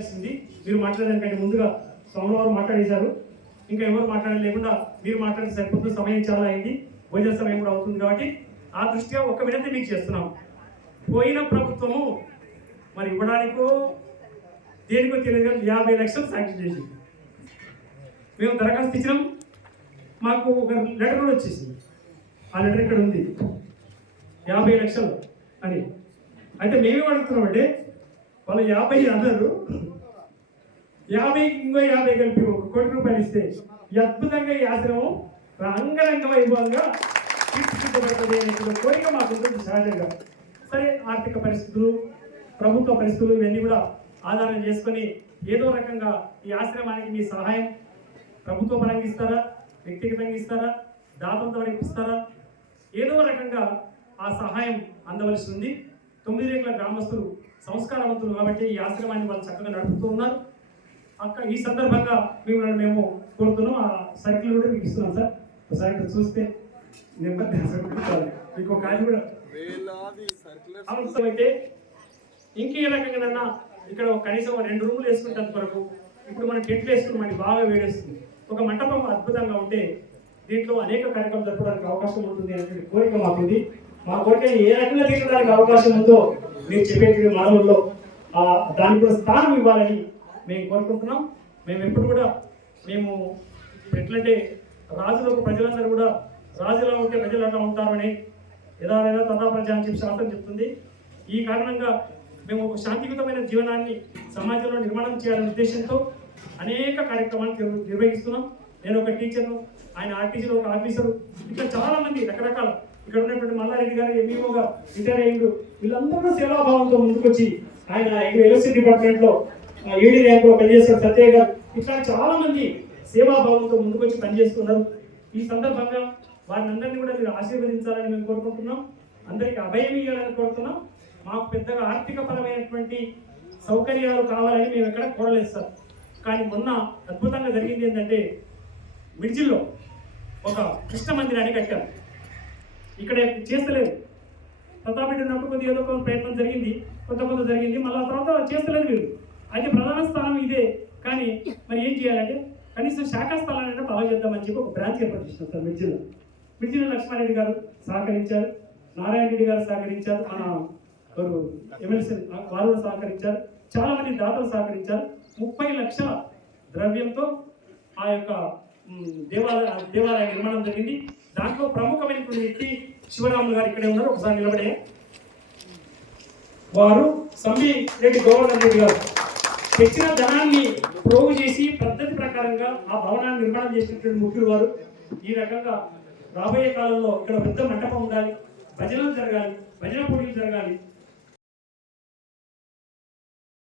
చేసింది. మీరు మాట్లాడడానికంటే ముందుగా సోమవారం మాట్లాడేశారు. ఇంకా ఎవరు మాట్లాడలేకుండా మీరు మాట్లాడిన సరిపోతున్న సమయం చాలా అయింది. భోజన సమయం కూడా అవుతుంది కాబట్టి ఆ దృష్ట్యా ఒక వినతి మీకు చేస్తున్నాం. పోయిన ప్రభుత్వము మరి ఇవ్వడానికో దేనికో తెలియదు యాభై లక్షలు శాంక్షన్ చేసింది. మేము దరఖాస్తు ఇచ్చినాం. మాకు ఒక లెటర్ కూడా వచ్చేసింది. ఆ లెటర్ ఇక్కడ ఉంది. యాభై లక్షలు అని. అయితే మేమేం అడుగుతున్నామంటే వాళ్ళు యాభై అన్నారు. యాభై ఇంకో యాభై కలిపి ఒక కోటి రూపాయలు ఇస్తే అద్భుతంగా ఈ ఆశ్రమం అంగరంగ వైభవంగా తీర్చిదిద్దబడుతుంది అనే కోరిక మాకు ఉంటుంది సహజంగా సరే ఆర్థిక పరిస్థితులు ప్రభుత్వ పరిస్థితులు ఇవన్నీ కూడా ఆధారం చేసుకొని ఏదో రకంగా ఈ ఆశ్రమానికి మీ సహాయం ప్రభుత్వ పరంగా ఇస్తారా వ్యక్తిగతంగా ఇస్తారా దాతల ద్వారా ఇస్తారా ఏదో రకంగా ఆ సహాయం అందవలసి ఉంది. తొమ్మిది రేట్ల గ్రామస్తులు సంస్కారవంతులు కాబట్టి ఈ ఆశ్రమాన్ని వాళ్ళు చక్కగా నడుపుతూ ఉన్నారు. అక్క ఈ సందర్భంగా మిమ్మల్ని మేము కోరుతున్నాం. ఆ సర్కిల్ కూడా మీకు ఇస్తున్నాం సార్. ఒకసారి ఇక్కడ చూస్తే నెమ్మది. మీకు ఒక కాల్ కూడా. అవసరమైతే ఇంకే రకంగానన్నా ఇక్కడ కనీసం రెండు రూములు వేసుకుంటాం వరకు ఇప్పుడు మనం టెంట్లు వేసుకుని మనకి బాగా వేడేస్తుంది. ఒక మంటపం అద్భుతంగా ఉంటే దీంట్లో అనేక కార్యక్రమాలు జరపడానికి అవకాశం ఉంటుంది అనే కోరిక మాకుంది. మా కోరిక ఏ రకంగా తీర్చడానికి అవకాశం ఉందో మీరు చెప్పేటువంటి మానవుల్లో. ఆ దానికి కూడా స్థానం ఇవ్వాలని మేము కోరుకుంటున్నాం. మేము ఎప్పుడు కూడా మేము ఇప్పుడు ఎట్లంటే రాజులకు ప్రజలందరూ కూడా రాజులా ఉంటే ప్రజలు అట్లా ఉంటారని యథారైనా తదా ప్రజ అని చెప్పి శాస్త్రం చెప్తుంది. ఈ కారణంగా మేము ఒక శాంతియుతమైన జీవనాన్ని సమాజంలో నిర్మాణం చేయాలనే ఉద్దేశంతో అనేక కార్యక్రమాలు నిర్వహిస్తున్నాం. నేను ఒక టీచర్ను ఆయన ఆర్టీసీలో ఒక ఆఫీసరు ఇట్లా చాలామంది రకరకాల ఇక్కడ ఉన్నటువంటి మల్లారెడ్డి గారు ఎంఈఓగా రిటైర్ అయ్యిండు వీళ్ళందరూ సేవాభావంతో ముందుకొచ్చి ఆయన ఎలక్ట్రిసిటీ డిపార్ట్మెంట్లో ఈడీ ర్యాంక్లో పనిచేస్తున్న సత్య గారు ఇట్లా చాలా మంది సేవాభావంతో ముందుకొచ్చి పనిచేస్తున్నారు. ఈ సందర్భంగా వారిని అందరినీ కూడా మీరు ఆశీర్వదించాలని మేము కోరుకుంటున్నాం. అందరికీ అభయం ఇవ్వాలని కోరుతున్నాం. మాకు పెద్దగా ఆర్థిక పరమైనటువంటి సౌకర్యాలు కావాలని మేము ఎక్కడ కోరలేదు సార్. కానీ మొన్న అద్భుతంగా జరిగింది ఏంటంటే మిడ్జిల్లో ఒక కృష్ణ మందిరాన్ని కట్టారు ఇక్కడ చేస్తలేదు. ప్రతాపెడ్డి ఉన్నప్పుడు కొద్దిగా ఏదో ఒక ప్రయత్నం జరిగింది. కొంత కొంత జరిగింది. మళ్ళీ ఆ తర్వాత చేస్తలేదు మీరు అయితే ప్రధాన స్థానం ఇదే. కానీ మరి ఏం చేయాలంటే కనీసం శాఖా స్థలాన్ని బాగా చేద్దామని చెప్పి ఒక బ్రాంచ్ ఏర్పాటు చేసినాం సార్ మిర్జిలో మిర్జిలో లక్ష్మారెడ్డి గారు సహకరించారు. నారాయణ రెడ్డి గారు సహకరించారు. మన ఎమ్మెల్సీ వారు సహకరించారు. చాలా మంది దాతలు సహకరించారు. ముప్పై లక్షల ద్రవ్యంతో ఆ యొక్క దేవాలయ దేవాలయ నిర్మాణం జరిగింది. దాంట్లో ప్రముఖమైనటువంటి వ్యక్తి శివరాములు గారు ఇక్కడే ఉన్నారు. ఒకసారి నిలబడే వారు సంబి రెడ్డి గోవర్ధన్ రెడ్డి గారు. తెచ్చిన ధనాన్ని ప్రోగు చేసి పద్ధతి ప్రకారంగా ఆ భవనాన్ని నిర్మాణం చేసినటువంటి ముఖ్యులు వారు. ఈ రకంగా రాబోయే కాలంలో ఇక్కడ పెద్ద మంటపం ఉండాలి భజనలు జరగాలి భజన పోటీలు జరగాలి.